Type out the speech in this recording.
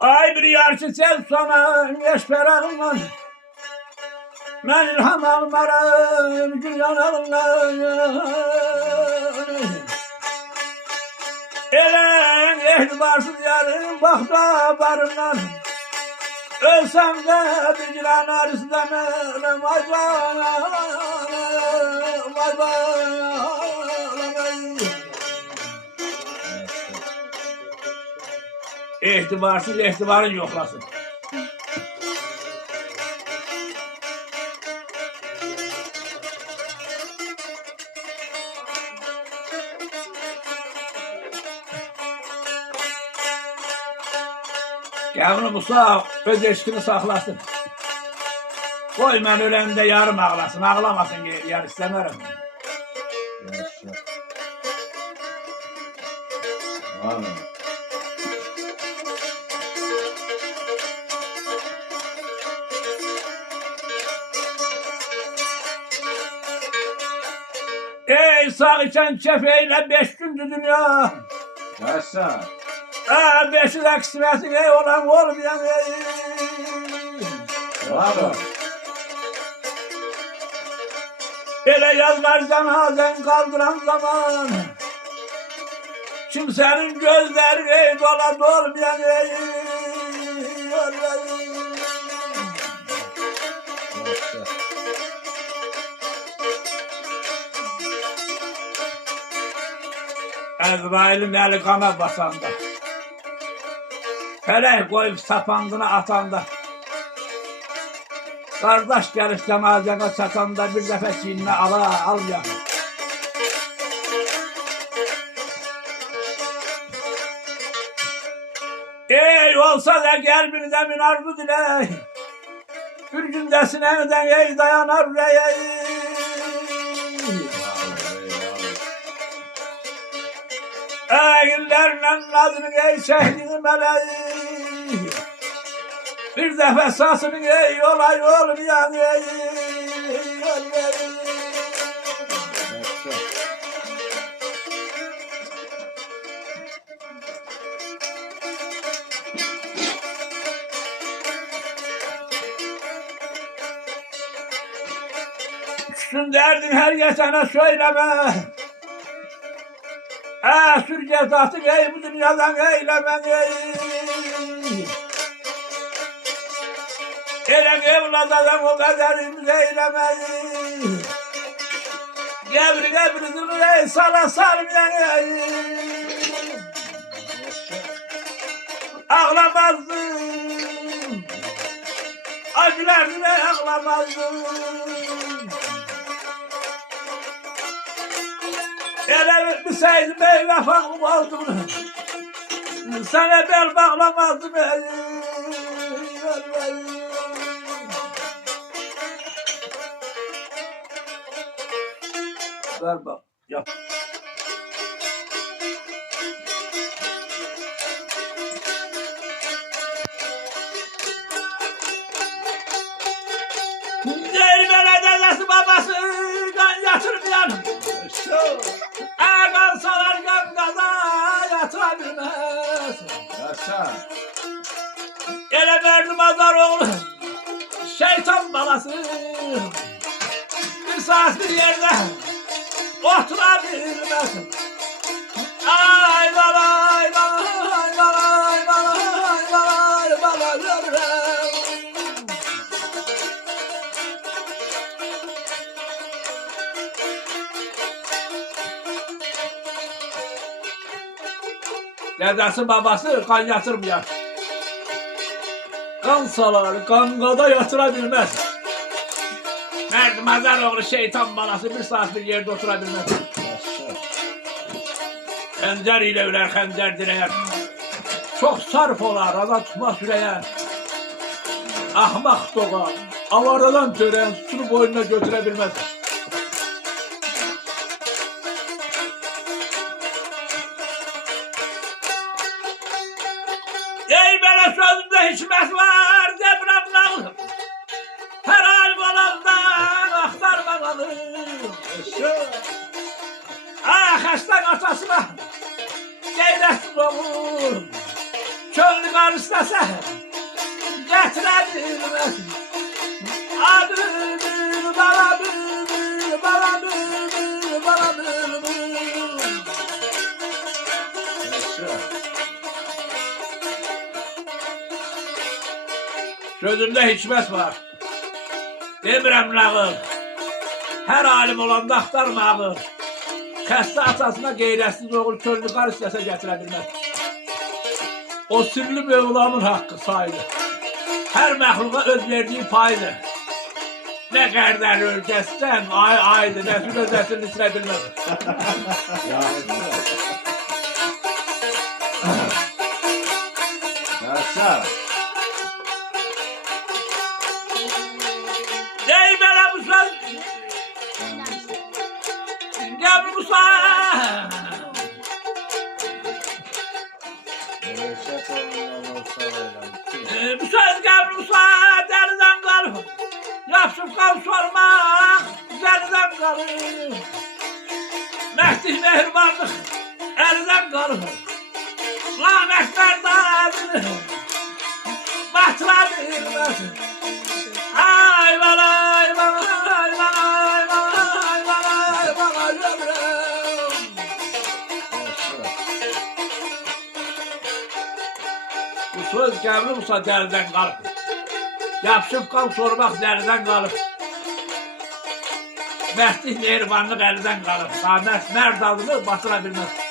Ay bir yarışı sen sana eşperağından ben ilham almarım gül yanağından Elen ehlibarsız yarım bakta barından Ölsem de bir giren arıslanırım Vay canım vay canım İhtibarsız ihtibarın yoklasın. Gavru Musa öz eşkini saklasın. Koy ben öləndə yarım ağlasın, ağlamasın ki yar istəmərəm. Amin. Ey sağ içen çefeyle 5 gündü dünya. Yaşa. Beşi de kısmetin ey olan olmayan ey. Bravo. Ele yazlar cenazen kaldıran zaman. Kimsenin gözleri ey dola dolmayan ey. Ezrail'in eli kana basanda. Felek koyup sapandına atanda. Kardeş gelip cenazene çatanda bir defa çiğnine al ya. Ey olsa da gel bir demin arzu dile. Bir gündesin evden ey dayanar ey. Eğillerle nazını ey şehdini meleği. Bir defa sasını ey olay olmayan ey. Düşsün derdin her geçene söyleme. Sür cezası ey bu dünyadan eylemen ey. Elem evlad adam o kaderimiz eylemeyi. Gebri ey sana sarmayan ey. Ağlamazdım. Acılardım ey ağlamazdım. Elem etmeseydim ey vefakım oldum. Sana bel bağlamazdım ey. Ver bak, yap. Değirmene dedesi babası kan yatırmayan. Kan salar gamgaza yatırabilmez. Yaşa. Ele verdim azar oğlu, şeytan balası. Bir saat bir yerde oturabilmez. Ay balay balay balay balay balay balay. Dedesi babası kan yatırmıyor. Kan salar, kangada yatırabilmez. Merdim azar oğlu şeytan balası bir saat bir yerde oturabilmez. Xəncər ile ölər, xəncər dirəyər. Çox sarf olar, ada tutma sürəyər. Ahmaq doğan, avaradan törəyən sütunu boynuna götürəbilməz. Ey belə sözümdə hikmət var, demirəm nağıl. Hər hal balandan axtarmamalı. Kəstən atasına qeyrətsiz olur. Könlü qar istəsə gətirə bilməz. Bülbül, bala bülbül, bala bülbül, bala bülbül. Yaşa. Sözümdə hikmət var. Demirəm nağıl. Hər alim olanda axtarma ağıl. Xəstə atasına qeyrətsiz oğul könlü qar istəsə gətirə bilməz. O sirli Mevlamın haqqı saydı. Hər məxluqa öz verdiyi paydır. Nə qədər ölkəsən, aydır, nəsil özəsini itirə bilməz. Yaşa. Dey belə bu söz, gəl bu söz. Reşat oğlundan olsa öyle. Bu söz gəl bu söz, dəridən qalıb. Yapışıb qal sormaq, dəridən qalıb. Məhdih mehribanlıq, əlidən qalıb. Laməklərdən batıra bilməz. Ay bana, ay bana, ay bana, ay bana, ay bana, ay bana, ömrüm. Yaşa. Bu söz qəbri olsa dəridən qalıb. Yapışıb qal sormaq dəridən qalıb. Məhdih mehribanlıq əlidən qalıb. Mərd adını batıra bilməz.